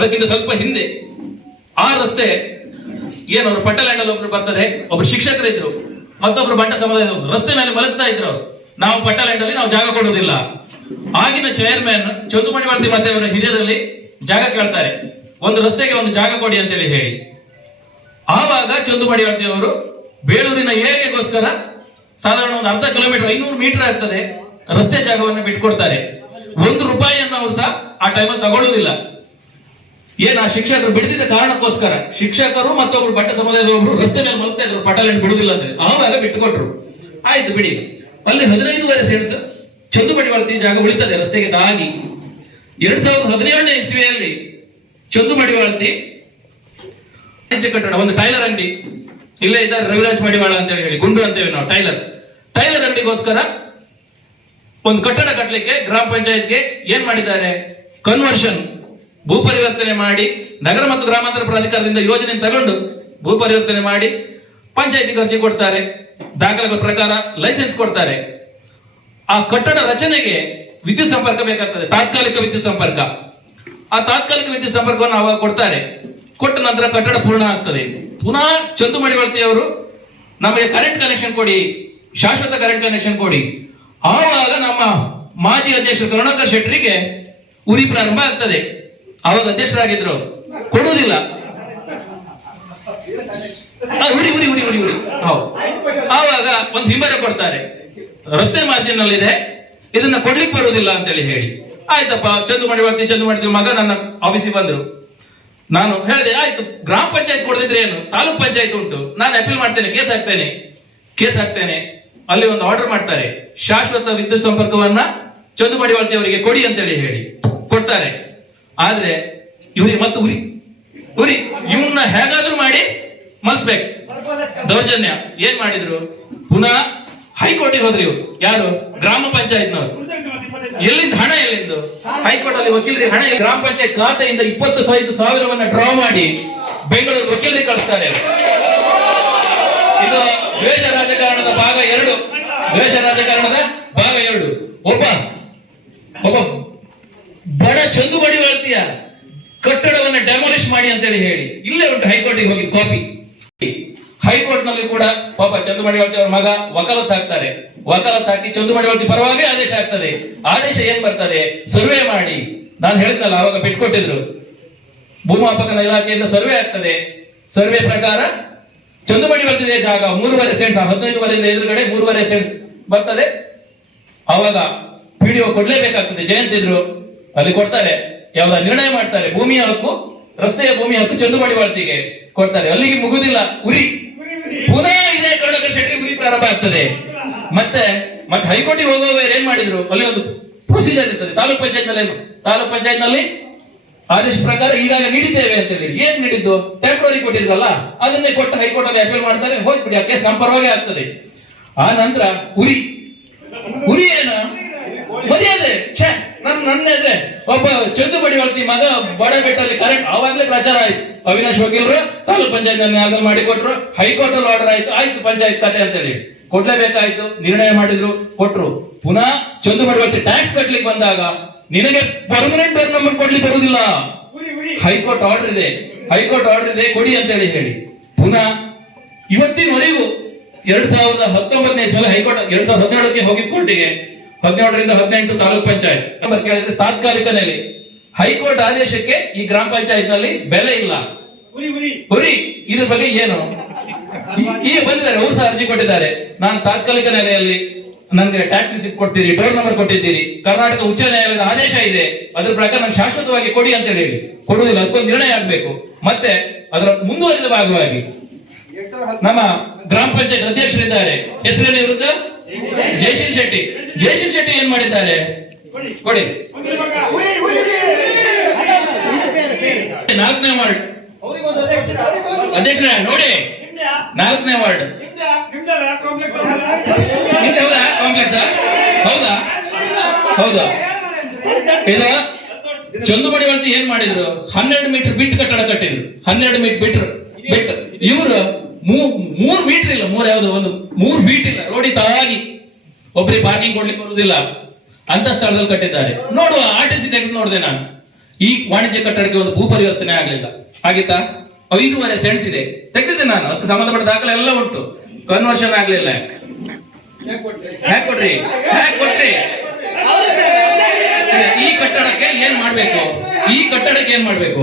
ಅದಕ್ಕಿಂತ ಸ್ವಲ್ಪ ಹಿಂದೆ ಆ ರಸ್ತೆ ಏನವರು ಪಟ್ಟಲ್ಯಾಂಡ್ ಅಲ್ಲಿ ಒಬ್ರು ಬರ್ತದೆ, ಒಬ್ರು ಶಿಕ್ಷಕರಿದ್ರು, ಮತ್ತೊಬ್ರು ಬಂಟ ಸಮುದಾಯದವರು ರಸ್ತೆ ಮೇಲೆ ಮಲಗ್ತಾ ಇದ್ರು. ನಾವು ಪಟ್ಟಲ್ಯಾಂಡ್ ಅಲ್ಲಿ ನಾವು ಜಾಗ ಕೊಡುವುದಿಲ್ಲ. ಆಗಿನ ಚೇರ್ಮನ್ ಚಂದು ಮಡಿವಾಳ್ತಿ ಮತ್ತೆ ಅವರ ಹಿರಿಯರಲ್ಲಿ ಜಾಗ ಕೇಳ್ತಾರೆ, ಒಂದು ರಸ್ತೆಗೆ ಒಂದು ಜಾಗ ಕೊಡಿ ಅಂತೇಳಿ ಹೇಳಿ. ಆವಾಗ ಚಂದು ಮಡಿವಾಳ್ತಿ ಅವರು ಬೇಲೂರಿನ ಏರಿಗೆಗೋಸ್ಕರ ಸಾಧಾರಣ ಒಂದು ಅರ್ಧ ಕಿಲೋಮೀಟರ್ 500 ಮೀಟರ್ ಆಗ್ತದೆ ರಸ್ತೆ ಜಾಗವನ್ನು ಬಿಟ್ಕೊಡ್ತಾರೆ. 1 ರೂಪಾಯಿಯನ್ನು ಅವರು ಸಹ ಆ ಟೈಮಲ್ಲಿ ತಗೊಳ್ಳುವುದಿಲ್ಲ. ಆ ಶಿಕ್ಷಕರು ಬಿಡ್ತಿದ್ದ ಕಾರಣಕ್ಕೋಸ್ಕರ ಶಿಕ್ಷಕರು ಮತ್ತೊಬ್ರು ಬಟ್ಟ ಸಮುದಾಯದೊಬ್ರು ರಸ್ತೆ ಮೇಲೆ ಮಲಗ್ತಾ ಇದ್ರು, ಪಟ್ಟಲ್ಯಾಂಡ್ ಬಿಡುದಿಲ್ಲ ಅಂತ. ಆವಾಗ ಬಿಟ್ಟುಕೊಟ್ರು. ಆಯ್ತು ಬಿಡಿ. ಅಲ್ಲಿ 15.5 ಸೆಂಟ್ಸ್ ಚಂದು ಮಡಿವಾಳ್ತಿ ಜಾಗ ಉಳಿತದೆ ರಸ್ತೆಗೆ ತಾಗಿ. 2017ನೇ ಇಸ್ವಿಯಲ್ಲಿ ಚಂದು ಮಡಿವಾಳ್ತಿ ಕಟ್ಟಡ, ಒಂದು ಟೈಲರ್ ಅಂಗಡಿ ಇಲ್ಲೇ ಇದ್ದಾರೆ, ರವಿರಾಜ್ ಮಡಿವಾಳ ಅಂತ ಹೇಳಿ, ಗುಂಡು ಅಂತೇವೆ ನಾವು, ಟೈಲರ್ ಅಂಗಡಿಗೋಸ್ಕರ ಒಂದು ಕಟ್ಟಡ ಕಟ್ಟಲಿಕ್ಕೆ ಗ್ರಾಮ ಪಂಚಾಯತ್ಗೆ ಏನ್ ಮಾಡಿದ್ದಾರೆ, ಕನ್ವರ್ಷನ್ ಭೂ ಪರಿವರ್ತನೆ ಮಾಡಿ ನಗರ ಮತ್ತು ಗ್ರಾಮಾಂತರ ಪ್ರಾಧಿಕಾರದಿಂದ ಯೋಜನೆ ತಗೊಂಡು ಭೂ ಪರಿವರ್ತನೆ ಮಾಡಿ ಪಂಚಾಯತಿ ಖರ್ಚಿಗೆ ಕೊಡ್ತಾರೆ, ದಾಖಲೆಗಳ ಪ್ರಕಾರ ಲೈಸೆನ್ಸ್ ಕೊಡ್ತಾರೆ. ಆ ಕಟ್ಟಡ ರಚನೆಗೆ ವಿದ್ಯುತ್ ಸಂಪರ್ಕ ಬೇಕಾಗ್ತದೆ, ತಾತ್ಕಾಲಿಕ ವಿದ್ಯುತ್ ಸಂಪರ್ಕ. ಆ ತಾತ್ಕಾಲಿಕ ವಿದ್ಯುತ್ ಸಂಪರ್ಕವನ್ನು ಅವಾಗ ಕೊಡ್ತಾರೆ. ಕೊಟ್ಟ ನಂತರ ಕಟ್ಟಡ ಪೂರ್ಣ ಆಗ್ತದೆ. ಪುನಃ ಚಂದು ಮಡಿವಾಳ್ತಿ ಅವರು ನಮಗೆ ಕರೆಂಟ್ ಕನೆಕ್ಷನ್ ಕೊಡಿ, ಶಾಶ್ವತ ಕರೆಂಟ್ ಕನೆಕ್ಷನ್ ಕೊಡಿ. ಆವಾಗ ನಮ್ಮ ಮಾಜಿ ಅಧ್ಯಕ್ಷರು ಕರುಣಾಕರ್ ಶೆಟ್ಟರಿಗೆ ಉರಿ ಪ್ರಾರಂಭ ಆಗ್ತದೆ. ಆವಾಗ ಅಧ್ಯಕ್ಷರಾಗಿದ್ರು, ಕೊಡುವುದಿಲ್ಲ. ಉರಿ ಉರಿ ಉರಿ ಉರಿ ಉರಿ ಹೌದು. ಆವಾಗ ಒಂದು ಹಿಂಬರ ಕೊಡ್ತಾರೆ, ರಸ್ತೆ ಮಾರ್ಜಿನ್ ಅಲ್ಲಿ ಇದೆ, ಇದನ್ನ ಕೊಡ್ಲಿಕ್ಕೆ ಬರುವುದಿಲ್ಲ ಅಂತೇಳಿ ಹೇಳಿ. ಆಯ್ತಪ್ಪ, ಚಂದು ಮಡಿವಾಳ್ತಿ ಮಗ ನನ್ನ ಆಫೀಸಿಗೆ ಬಂದ್ರು. ನಾನು ಹೇಳಿದೆ, ಆಯ್ತು ಗ್ರಾಮ ಪಂಚಾಯತ್ ಕೊಡದಿದ್ರೆ ಏನು, ತಾಲೂಕ್ ಪಂಚಾಯತ್ ಉಂಟು, ನಾನು ಅಪೀಲ್ ಮಾಡ್ತೇನೆ, ಕೇಸ್ ಹಾಕ್ತೇನೆ. ಅಲ್ಲಿ ಒಂದು ಆರ್ಡರ್ ಮಾಡ್ತಾರೆ, ಶಾಶ್ವತ ವಿದ್ಯುತ್ ಸಂಪರ್ಕವನ್ನ ಚಂದು ಮಡಿವಾಳ್ತಿ ಅವರಿಗೆ ಕೊಡಿ ಅಂತೇಳಿ ಹೇಳಿ ಕೊಡ್ತಾರೆ. ಆದ್ರೆ ಇವ್ರಿಗೆ ಮತ್ತೆ ಉರಿ ಇವನ್ನ ಹೇಗಾದ್ರೂ ಮಾಡಿ ಮಲ್ಸ್ಬೇಕು, ದೌರ್ಜನ್ಯ. ಏನ್ ಮಾಡಿದ್ರು, ಪುನಃ ಹೈಕೋರ್ಟಿಗೆ ಹೋದ್ರಿ ಇವ್ರು. ಯಾರು? ಗ್ರಾಮ ಪಂಚಾಯತ್ನವರು. ಎಲ್ಲಿಂದ ಹಣ, ಎಲ್ಲಿಂದು? ಹೈಕೋರ್ಟ್ ಅಲ್ಲಿ ವಕೀಲರಿಗೆ ಹಣ, ಗ್ರಾಮ ಪಂಚಾಯತ್ ಖಾತೆಯಿಂದ 25,000 ಡ್ರಾ ಮಾಡಿ ಬೆಂಗಳೂರು ವಕೀಲರಿಗೆ ಕಳಿಸ್ತಾರೆ. ಇದು ದ್ವೇಷ ರಾಜಕಾರಣದ ಭಾಗ 2. ಒಬ್ಬ ಬಡ ಚಂದು ಮಡಿವಾಳ್ತಿಯ ಕಟ್ಟಡವನ್ನ ಡೆಮಾಲಿಷ್ ಮಾಡಿ ಅಂತೇಳಿ ಹೇಳಿ ಇಲ್ಲೇ ಉಂಟು, ಹೈಕೋರ್ಟಿಗೆ ಹೋಗಿದ್ ಕಾಪಿ. ಹೈಕೋರ್ಟ್ ನಲ್ಲಿ ಕೂಡ ಪಾಪ ಚಂದು ಮಡಿವಾಳ್ತಿ ಅವರ ಮಗ ವಕಾಲತ್ ಹಾಕಿ ಚಂದು ಮಡಿವಾಳ್ತಿ ಪರವಾಗಿ ಆದೇಶ ಆಗ್ತದೆ. ಆದೇಶ ಏನ್ ಬರ್ತದೆ, ಸರ್ವೆ ಮಾಡಿ. ನಾನು ಹೇಳ್ತಲ್ಲ, ಅವಾಗ ಬಿಟ್ಕೊಟ್ಟಿದ್ರು, ಭೂಮಾಪಕನ ಇಲಾಖೆಯಿಂದ ಸರ್ವೆ ಆಗ್ತದೆ. ಸರ್ವೆ ಪ್ರಕಾರ ಚಂದು ಮಡಿವಾಳ್ತಿ ಜಾಗ 3.5 ಸೆಂಟ್ಸ್, 15 ಎದುರುಗಡೆ 3.5 ಸೆಂಟ್ಸ್ ಬರ್ತದೆ. ಅವಾಗ ಪಿಡಿಒ ಕೊಡ್ಲೇಬೇಕಾಗ್ತದೆ. ಜಯಂತಿದ್ರು ಅಲ್ಲಿ ಕೊಡ್ತಾರೆ, ಯಾವ್ದ ನಿರ್ಣಯ ಮಾಡ್ತಾರೆ, ಭೂಮಿಯ ಹಕ್ಕು, ರಸ್ತೆಯ ಭೂಮಿಯ ಹಕ್ಕು ಚಂದು ಮಡಿವಾಳ್ತಿಗೆ ಕೊಡ್ತಾರೆ. ಅಲ್ಲಿಗೆ ಮುಗುದಿಲ್ಲ, ಉರಿ. ಪುನಃ ಇದೇ ಕರುಣಾಕರ್ ಶೆಟ್ಟಿ ಉರಿ ಪ್ರಾರಂಭ ಆಗ್ತದೆ. ಮತ್ತೆ ಹೈಕೋರ್ಟಿಗೆ ಹೋಗುವಾಗ ಏನ್ ಮಾಡಿದ್ರು, ಅಲ್ಲಿ ಒಂದು ಪ್ರೊಸೀಜರ್ ಇರ್ತದೆ. ತಾಲೂಕ್ ಪಂಚಾಯತ್ ನಲ್ಲಿ ಆದೇಶ ಪ್ರಕಾರ ಈಗಾಗಲೇ ನೀಡಿದ್ದೇವೆ ಅಂತ ಹೇಳಿ. ಏನ್ ನೀಡಿದ್ದು, ಟೆಂಪ್ರರಿ ಕೊಟ್ಟಿದ್ರಲ್ಲ, ಅದನ್ನೇ ಕೊಟ್ಟು ಹೈಕೋರ್ಟ್ ಅಲ್ಲಿ ಅಪೀಲ್ ಮಾಡ್ತಾರೆ. ಹೋಗ್ಬಿಡಿ, ಆ ಕೇಸ್ ನಮ್ಮ ಪರವಾಗಿ ಆಗ್ತದೆ. ಆ ನಂತರ ಉರಿ ಏನು ಮರ್ಯಾದೆ, ನನ್ನ ಇದೆ. ಒಬ್ಬ ಚಂದು ಮಡಿವಾಳ್ತಿ ಮಗ ಬಡ ಬೆಟ್ಟಲ್ಲಿ ಕರೆಂಟ್, ಆವಾಗಲೇ ಪ್ರಚಾರ ಆಯ್ತು. ಅವಿನಾಶ್ ವಕೀಲರು ತಾಲೂಕ್ ಪಂಚಾಯತ್ ನ್ಯಾಯಾಲಯದಲ್ಲಿ ಮಾಡಿ ಕೊಟ್ರು, ಹೈಕೋರ್ಟ್ ಅಲ್ಲಿ ಆರ್ಡರ್ ಆಯ್ತು ಪಂಚಾಯತ್ ಕತೆ ಅಂತ ಹೇಳಿ ಕೊಡ್ಲೇಬೇಕಾಯ್ತು. ನಿರ್ಣಯ ಮಾಡಿದ್ರು, ಕೊಟ್ರು. ಪುನಃ ಚಂದು ಮಡಿವಾಳ್ತಿ ಟ್ಯಾಕ್ಸ್ ಕಟ್ಲಿಕ್ಕೆ ಬಂದಾಗ ನಿನಗೆ ಪರ್ಮನೆಂಟ್ ಟರ್ಮ್ ನಂಬರ್ ಕೊಡ್ಲಿಕ್ಕೆ ಬರುವುದಿಲ್ಲ, ಹೈಕೋರ್ಟ್ ಆರ್ಡರ್ ಇದೆ ಕೊಡಿ ಅಂತೇಳಿ ಹೇಳಿ. ಪುನಃ ಇವತ್ತಿನವರೆಗೂ 2019ನೇ ಇಸ್ವಿಯಲ್ಲಿ ಹೈಕೋರ್ಟ್ 2017ಕ್ಕೆ ಹೋಗಿದ್ ಕೋರ್ಟಿಗೆ, 17ರಿಂದ 18 ತಾಲೂಕ್ ಪಂಚಾಯತ್ ಕೇಳಿದ್ರೆ ತಾತ್ಕಾಲಿಕ ನೆಲೆ. ಹೈಕೋರ್ಟ್ ಆದೇಶಕ್ಕೆ ಈ ಗ್ರಾಮ ಪಂಚಾಯತ್ ನಲ್ಲಿ ಬೆಲೆ ಇಲ್ಲ. ಇದ್ರ ಬಗ್ಗೆ ಏನು ಈಗ ಬಂದಿದ್ದಾರೆ, ಅವರು ಸಹ ಅರ್ಜಿ ಕೊಟ್ಟಿದ್ದಾರೆ. ನಾನು ತಾತ್ಕಾಲಿಕ ನೆಲೆಯಲ್ಲಿ ನನಗೆ ಟ್ಯಾಕ್ಸ್ ರಿಸಿಪ್ಟ್ ಕೊಡ್ತೀರಿ, ಡೋರ್ ನಂಬರ್ ಕೊಟ್ಟಿದ್ದೀರಿ, ಕರ್ನಾಟಕ ಉಚ್ಚ ನ್ಯಾಯಾಲಯದ ಆದೇಶ ಇದೆ, ಅದ್ರ ಪ್ರಕಾರ ನಾನು ಶಾಶ್ವತವಾಗಿ ಕೊಡಿ ಅಂತ ಹೇಳಿ ಕೊಡುವುದಿಲ್ಲ. ಅದಕ್ಕೊಂದು ನಿರ್ಣಯ ಆಗ್ಬೇಕು. ಮತ್ತೆ ಅದರ ಮುಂದುವರಿದ ಭಾಗವಾಗಿ ನಮ್ಮ ಗ್ರಾಮ ಪಂಚಾಯತ್ ಅಧ್ಯಕ್ಷರಿದ್ದಾರೆ, ಹೆಸರಿನ ವಿರುದ್ಧ ಜಯಶೀಲ್ ಶೆಟ್ಟಿ ಏನ್ ಮಾಡಿದ್ದಾರೆ, ಕೊಡಿ. 4ನೇ ವಾರ್ಡ್ ಅಧ್ಯಕ್ಷರ ನೋಡಿ, 4ನೇ ವಾರ್ಡ್ ಕಾಂಪ್ಲೆಕ್ಸ್ ಹೌದಾ? ಇದು ಚಂದು ಮಡಿವಾಳ್ತಿ ಏನ್ ಮಾಡಿದ್ರು, 12 ಮೀಟರ್ ಬಿಟ್ಟು ಕಟ್ಟಡ ಕಟ್ಟಿದ್ರು. 12 ಮೀಟರ್ ಬಿಟ್ಟು ಇವರು 3 ಮೀಟರ್ ಇಲ್ಲ, 3 ಫೀಟ್ ಇಲ್ಲ, ರೋಡಿ ತಾಗಿ ಒಬ್ಬರಿಗೆ ಪಾರ್ಕಿಂಗ್ ಕೊಡ್ಲಿಕ್ಕೆ ಬರುವುದಿಲ್ಲ ಅಂತ ಸ್ಥಳದಲ್ಲಿ ಕಟ್ಟಿದ್ದಾರೆ. ನೋಡುವ, RTC ತೆಗೆದು ನೋಡಿದೆ ನಾನು. ಈ ವಾಣಿಜ್ಯ ಕಟ್ಟಡಕ್ಕೆ ಒಂದು ಭೂ ಪರಿವರ್ತನೆ ಆಗ್ಲಿಲ್ಲ. ಆಗಿತ್ತಾ? 5.5 ಸೆಂಟ್ಸ್ ಇದೆ, ತೆಗೆದಿದ್ದೆ ನಾನು, ಅದಕ್ಕೆ ಸಂಬಂಧಪಟ್ಟ ದಾಖಲೆ ಎಲ್ಲ ಉಂಟು. ಕನ್ವರ್ಷನ್ ಆಗ್ಲಿಲ್ಲ. ಹ್ಯಾಕ್ ಕೊಟ್ರಿ? ಈ ಕಟ್ಟಡಕ್ಕೆ ಏನ್ ಮಾಡ್ಬೇಕು?